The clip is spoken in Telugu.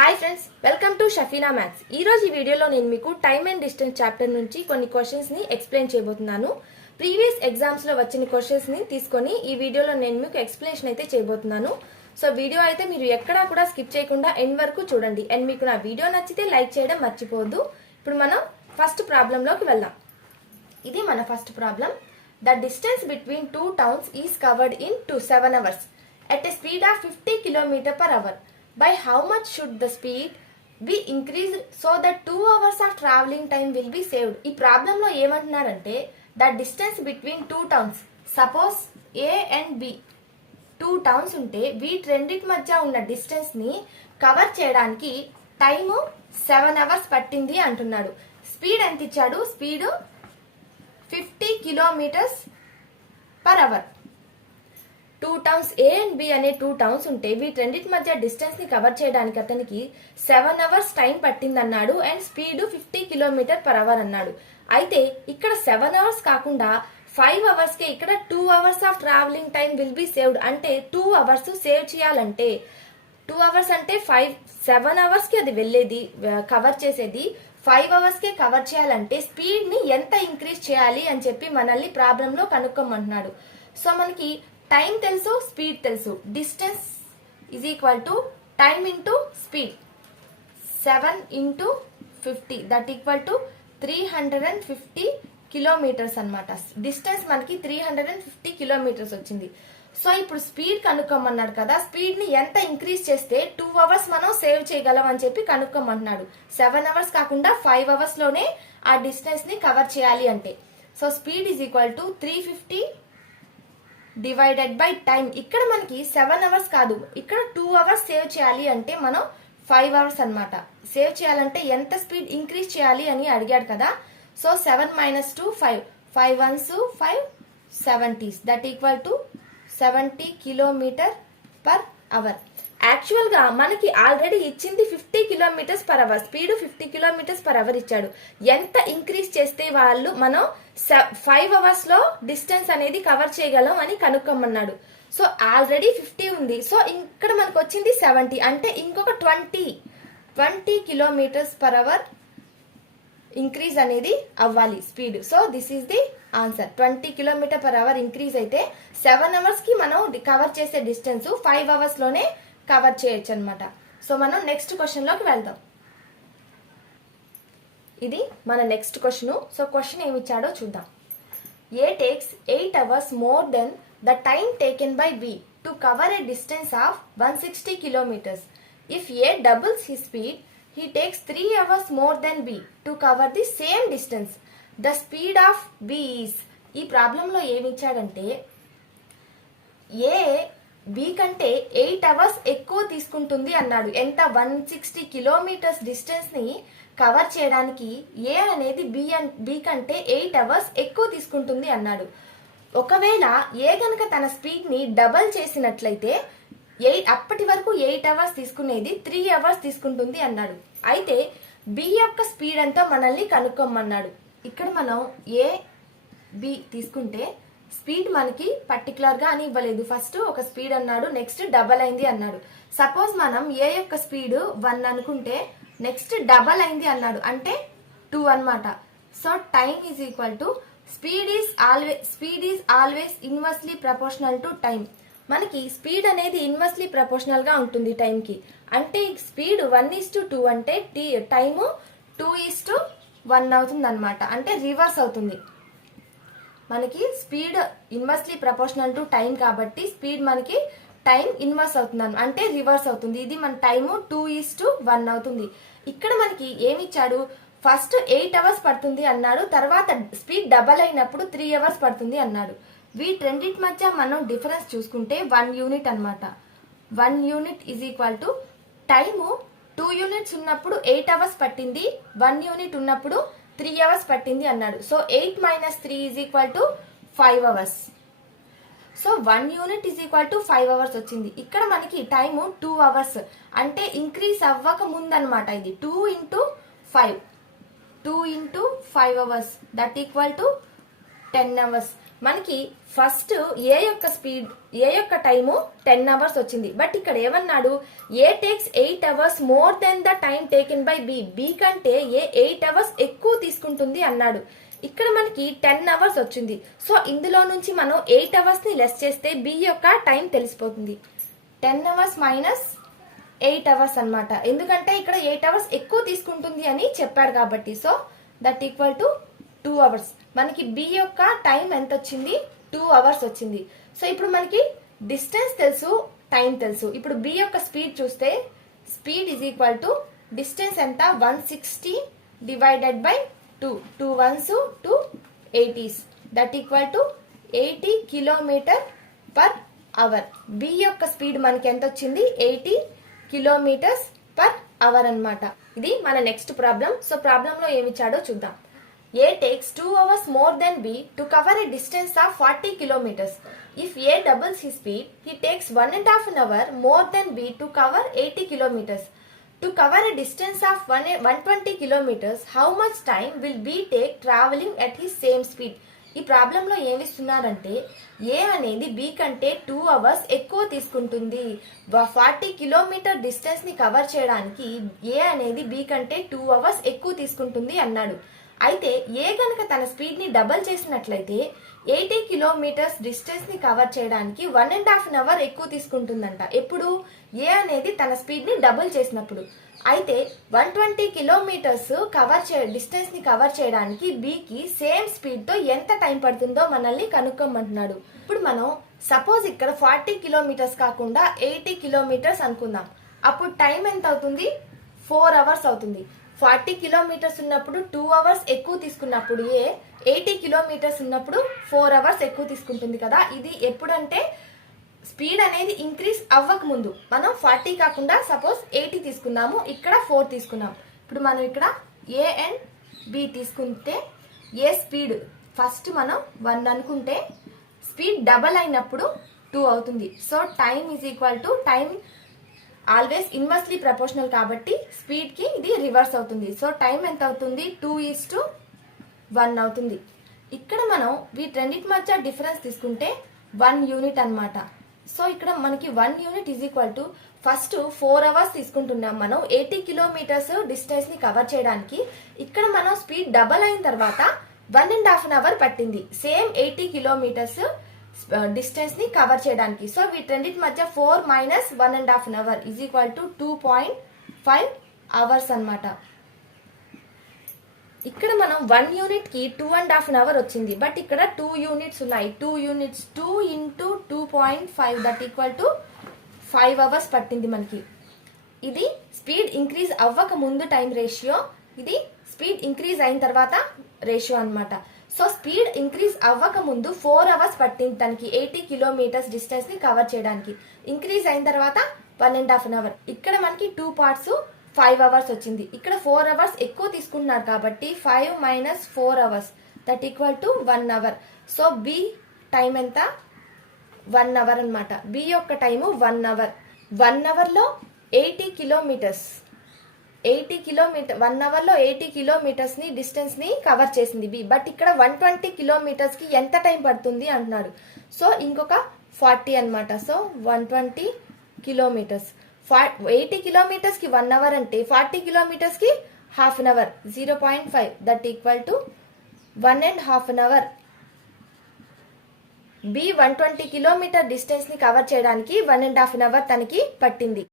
Hi friends, welcome to Shafina maths. ఈ రోజు ఈ వీడియోలో నేను మీకు టైమ్ అండ్ డిస్టెన్స్ చాప్టర్ నుంచి కొన్ని క్వశ్చన్స్ ని ఎక్స్ప్లెయిన్ చేయబోతున్నాను. ప్రీవియస్ ఎగ్జామ్స్ లో వచ్చిన క్వశ్చన్స్ ని తీసుకొని ఈ వీడియోలో నేను మీకు ఎక్స్ప్లెనేషన్ అయితే చేయబోతున్నాను. సో వీడియో అయితే మీరు ఎక్కడా కూడా స్కిప్ చేయకుండా ఎండ్ వరకు చూడండి. అండ్ మీకు నా వీడియో నచ్చితే లైక్ చేయడం మర్చిపోవద్దు. ఇప్పుడు మనం ఫస్ట్ ప్రాబ్లం లోకి వెళ్దాం. ఇది మన first problem. The distance between two towns is covered in 7 hours at a speed of 50 km/h. By how much should the speed be increased so that 2 hours of traveling time will be saved? ఈ ప్రాబ్లం లో ఏమంటున్నారంటే the distance between two towns, suppose A and B two towns ఉంటే వీటి రెండింటి మధ్య ఉన్న డిస్టెన్స్ ని కవర్ చేయడానికి టైము 7 hours పట్టింది అంటున్నాడు. స్పీడ్ ఎంత ఇచ్చాడు? Speed 50 km/h. Two towns A and B అనే టూ టౌన్స్ ఉంటే వీటి రెండింటి మధ్య డిస్టెన్స్ ని కవర్ చేయడానికి అతనికి 7 hours టైం పట్టిందన్నాడు. అండ్ స్పీడ్ 50 km/h అన్నాడు. అయితే ఇక్కడ 7 hours కాకుండా 5 hours కే ఇక్కడ 2 hours of travelling time will be saved. అంటే 2 hours సేవ్ చేయాలంటే 2 hours అంటే 7 hours కి అది వెళ్ళేది కవర్ చేసేది, 5 hours కే కవర్ చేయాలంటే స్పీడ్ ని ఎంత ఇంక్రీజ్ చేయాలి అని చెప్పి మనల్ని ప్రాబ్లం లో కనుక్కోమంటున్నాడు. సో మనకి టైం తెలుసు, స్పీడ్ తెలుసు. Distance is equal to time into speed. 7 into 50 that equal to 350 kilometers అనమాట. డిస్టెన్స్ మనకి 350 kilometers వచ్చింది. సో ఇప్పుడు స్పీడ్ కనుక్కోమన్నాడు కదా, స్పీడ్ ని ఎంత ఇంక్రీజ్ చేస్తే 2 hours మనం సేవ్ చేయగలం అని చెప్పి కనుక్కోమంటున్నాడు. 7 hours కాకుండా 5 hours లోనే ఆ డిస్టెన్స్ ని కవర్ చేయాలి అంటే. So speed is equal to 350 divided by time. ఇక్కడ మనకి 7 hours కాదు, ఇక్కడ 2 hours సేవ్ చేయాలి అంటే మనం 5 hours అనమాట. సేవ్ చేయాలంటే ఎంత స్పీడ్ ఇంక్రీజ్ చేయాలి అని అడిగాడు కదా. So 7 - 2 5, 5 ones 5 70s that equal to 70 km/h. Actual గా మనకి ఆల్రెడీ ఇచ్చింది 50 km/h, స్పీడ్ 50 km/h ఇచ్చాడు. ఎంత ఇంక్రీజ్ చేస్తే మనం 5 hours లో డిస్టెన్స్ అనేది కవర్ చేయగలం అని కనుక్కోమన్నాడు. సో ఆల్రెడీ 50 ఉంది, సో ఇక్కడ మనకు వచ్చింది 70, అంటే ఇంకొక 20 km/h ఇంక్రీజ్ అనేది అవ్వాలి speed. So this is the answer. 20 km/h increase అయితే 7 hours కి మనం కవర్ చేసే డిస్టెన్స్ 5 hours లోనే కవర్ చేయొచ్చు అనమాట. సో మనం నెక్స్ట్ క్వశ్చన్ లోకి వెళ్దాం. ఇది మన నెక్స్ట్ క్వశ్చన్. సో క్వశ్చన్ ఏమి ఇచ్చాడో చూద్దాం. A takes 8 hours more than the time taken by B to cover a distance of 160 kilometers. If A doubles his speed, he takes 3 hours more than B to cover the same distance. The speed of B is. ఈ ప్రాబ్లంలో ఏమి ఇచ్చాడంటే ఏ బి కంటే 8 hours ఎక్కువ తీసుకుంటుంది అన్నాడు. ఎంత? 160 kilometers డిస్టెన్స్ ని కవర్ చేయడానికి ఏ అనేది బి కంటే 8 hours ఎక్కువ తీసుకుంటుంది అన్నాడు. ఒకవేళ ఏ గనక తన స్పీడ్ ని డబల్ చేసినట్లయితే అప్పటి వరకు 8 hours తీసుకునేది 3 hours తీసుకుంటుంది అన్నాడు. అయితే బి యొక్క స్పీడ్ ఎంతో మనల్ని కనుక్కోమన్నాడు. ఇక్కడ మనం ఏ బి తీసుకుంటే స్పీడ్ మనకి పర్టికులర్ గా అని ఇవ్వలేదు. ఫస్ట్ ఒక స్పీడ్ అన్నాడు, నెక్స్ట్ డబల్ అయింది అన్నాడు. సపోజ్ మనం ఏ యొక్క స్పీడ్ 1 అనుకుంటే నెక్స్ట్ డబల్ అయింది అన్నాడు, అంటే 2 అన్నమాట. So time is equal to speed is always inversely proportional to time. మనకి స్పీడ్ అనేది ఇన్వర్స్లీ ప్రపోర్షనల్ గా ఉంటుంది టైం కి. అంటే స్పీడ్ 1:2 అంటే టైము 2:1 అవుతుంది అనమాట. అంటే రివర్స్ అవుతుంది. మనకి speed inversely proportional to time కాబట్టి స్పీడ్ మనకి టైం ఇన్వర్స్ అవుతుంది అంటే రివర్స్ అవుతుంది. ఇది మన టైము 2:1 అవుతుంది. ఇక్కడ మనకి ఏమి ఇచ్చాడు? ఫస్ట్ 8 hours పడుతుంది అన్నాడు, తర్వాత స్పీడ్ డబల్ అయినప్పుడు 3 hours పడుతుంది అన్నాడు. వీటి రెండింటి మధ్య మనం డిఫరెన్స్ చూసుకుంటే 1 unit అనమాట. 1 unit is equal to time 2 units ఉన్నప్పుడు 8 hours పట్టింది, 1 unit ఉన్నప్పుడు 3 hours పట్టింది అన్నాడు. So 8 - 3 is equal to 5 hours. So 1 unit is equal to 5 hours వచ్చింది. ఇక్కడ మనకి టైము 2 hours అంటే ఇంక్రీజ్ అవ్వక ముందు అనమాట. ఇది 2 into 5 hours that equal to 10 hours. మనకి ఫస్ట్ ఏ యొక్క టైము 10 అవర్స్ వచ్చింది. బట్ ఇక్కడ ఏమన్నాడు, A takes 8 hours more than the time taken by B. B కంటే ఏ 8 అవర్స్ ఎక్కువ తీసుకుంటుంది అన్నాడు. ఇక్కడ మనకి 10 అవర్స్ వచ్చింది. సో ఇందులో నుంచి మనం 8 అవర్స్ ని లెస్ చేస్తే బి యొక్క టైం తెలిసిపోతుంది. 10 అవర్స్ మైనస్ 8 అవర్స్ అన్నమాట. ఎందుకంటే ఇక్కడ 8 అవర్స్ ఎక్కువ తీసుకుంటుంది అని చెప్పాడు కాబట్టి. So that equal to 2 hours. మనకి బి యొక్క టైం ఎంత వచ్చింది, 2 అవర్స్ వచ్చింది. సో ఇప్పుడు మనకి డిస్టెన్స్ తెలుసు, టైం తెలుసు. ఇప్పుడు బి యొక్క స్పీడ్ చూస్తే speed is equal to distance ఎంత, 160 divided by 2. 2 ones 2 80s. That equal to 80 kilometre per hour. B యొక్క స్పీడ్ మనకి ఎంత వచ్చింది, 80 కిలోమీటర్స్ పర్ అవర్ అన్నమాట. ఇది మన నెక్స్ట్ ప్రాబ్లం. సో ప్రాబ్లంలో ఏమి ఇచ్చాడో చూద్దాం. A takes 2 hours more than B to cover a distance of 40 kilometers. If A doubles his speed, he takes 1.5 hour more than B to cover 80 kilometers. To cover a distance of 120 kilometers, how much time will B take traveling at his same speed? ఈ ప్రాబ్లంలో ఏమి ఇస్తున్నారంటే ఏ అనేది బి కంటే 2 అవర్స్ ఎక్కువ తీసుకుంటుంది. 40 కిలోమీటర్ డిస్టెన్స్ ని కవర్ చేయడానికి ఏ అనేది బి కంటే 2 అవర్స్ ఎక్కువ తీసుకుంటుంది అన్నాడు. అయితే ఏ గనక తన స్పీడ్ ని డబల్ చేసినట్లయితే 80 కిలోమీటర్స్ డిస్టెన్స్ ని కవర్ చేయడానికి 1.5 అవర్ ఎక్కువ తీసుకుంటుందంట. ఎప్పుడు ఏ అనేది తన స్పీడ్ ని డబుల్ చేసినప్పుడు. అయితే 120 కిలోమీటర్స్ డిస్టెన్స్ ని కవర్ చేయడానికి బికి సేమ్ స్పీడ్ తో ఎంత టైం పడుతుందో మనల్ని కనుక్కోమంటున్నాడు. ఇప్పుడు మనం సపోజ్ ఇక్కడ 40 కిలోమీటర్స్ కాకుండా 80 కిలోమీటర్స్ అనుకుందాం. అప్పుడు టైం ఎంత అవుతుంది, 4 అవర్స్ అవుతుంది. 40 కిలోమీటర్స్ ఉన్నప్పుడు 2 అవర్స్ ఎక్కువ తీసుకున్నప్పుడు 80 కిలోమీటర్స్ ఉన్నప్పుడు 4 అవర్స్ ఎక్కువ తీసుకుంటుంది కదా. ఇది ఎప్పుడంటే స్పీడ్ అనేది ఇంక్రీజ్ అవ్వక ముందు. మనం 40 కాకుండా సపోజ్ 80 తీసుకున్నాము, ఇక్కడ 4 తీసుకున్నాం. ఇప్పుడు మనం ఇక్కడ ఏ అండ్ బి తీసుకుంటే ఏ స్పీడ్ ఫస్ట్ మనం 1 అనుకుంటే స్పీడ్ డబల్ అయినప్పుడు 2 అవుతుంది. So time is equal to time always inversely proportional కాబట్టి స్పీడ్ కి ఇది రివర్స్ అవుతుంది. సో టైం ఎంత అవుతుంది, 2:1 అవుతుంది. ఇక్కడ మనం వీటన్నిటి మధ్య డిఫరెన్స్ తీసుకుంటే 1 యూనిట్ అన్నమాట. సో ఇక్కడ మనకి 1 unit is equal to first 4 hours తీసుకుంటున్నాం మనం 80 కిలోమీటర్స్ డిస్టెన్స్ ని కవర్ చేయడానికి. ఇక్కడ మనం స్పీడ్ డబల్ అయిన తర్వాత 1.5 అవర్ పట్టింది సేమ్ 80 కిలోమీటర్స్ డిస్టెన్స్ ని కవర్ చేయడానికి. సో వీటన్నిటి మధ్య 4 minus 1.5 hour is equal to 2.5 hours అన్నమాట. ఇక్కడ మనం 1 యూనిట్ కి 2.5 అవర్ వచ్చింది. బట్ ఇక్కడ 2 యూనిట్స్ ఉన్నాయి. 2 units 2 into 2.5 that equal to 5 hours పట్టింది మనకి. ఇది స్పీడ్ ఇంక్రీజ్ అవ్వక ముందు టైం రేషియో, ఇది స్పీడ్ ఇంక్రీజ్ అయిన తర్వాత రేషియో అన్నమాట. సో స్పీడ్ ఇంక్రీజ్ అవ్వక ముందు 4 అవర్స్ పట్టింది తనకి 80 కిలోమీటర్స్ డిస్టెన్స్ ని కవర్ చేయడానికి. ఇంక్రీజ్ అయిన తర్వాత 1.5 అవర్. ఇక్కడ మనకి 2 పార్ట్స్ 5 అవర్స్ వచ్చింది. ఇక్కడ 4 అవర్స్ ఎక్కువ తీసుకుంటున్నారు కాబట్టి 5 minus 4 hours that equal to 1 hour. So B time ఎంత, 1 అవర్ అన్నమాట. బి యొక్క టైము 1 అవర్. 1 అవర్ లో 80 కిలోమీటర్స్ 1 అవర్ లో 80 కిలోమీటర్స్ ని డిస్టెన్స్ ని కవర్ చేసింది బి. బట్ ఇక్కడ 120 కిలోమీటర్స్ కి ఎంత టైం పడుతుంది అంటున్నాడు. సో ఇంకొక 40 అన్నమాట. సో 120 కిలోమీటర్స్ 80 కిలోమీటర్స్ కి 1 అవర్ అంటే 40 కిలోమీటర్స్ కి half an hour 0.5 that equal to 1.5 hour. B 120 kilometre distance ని కవర్ చేయడానికి 1.5 అవర్ తనకి పట్టింది.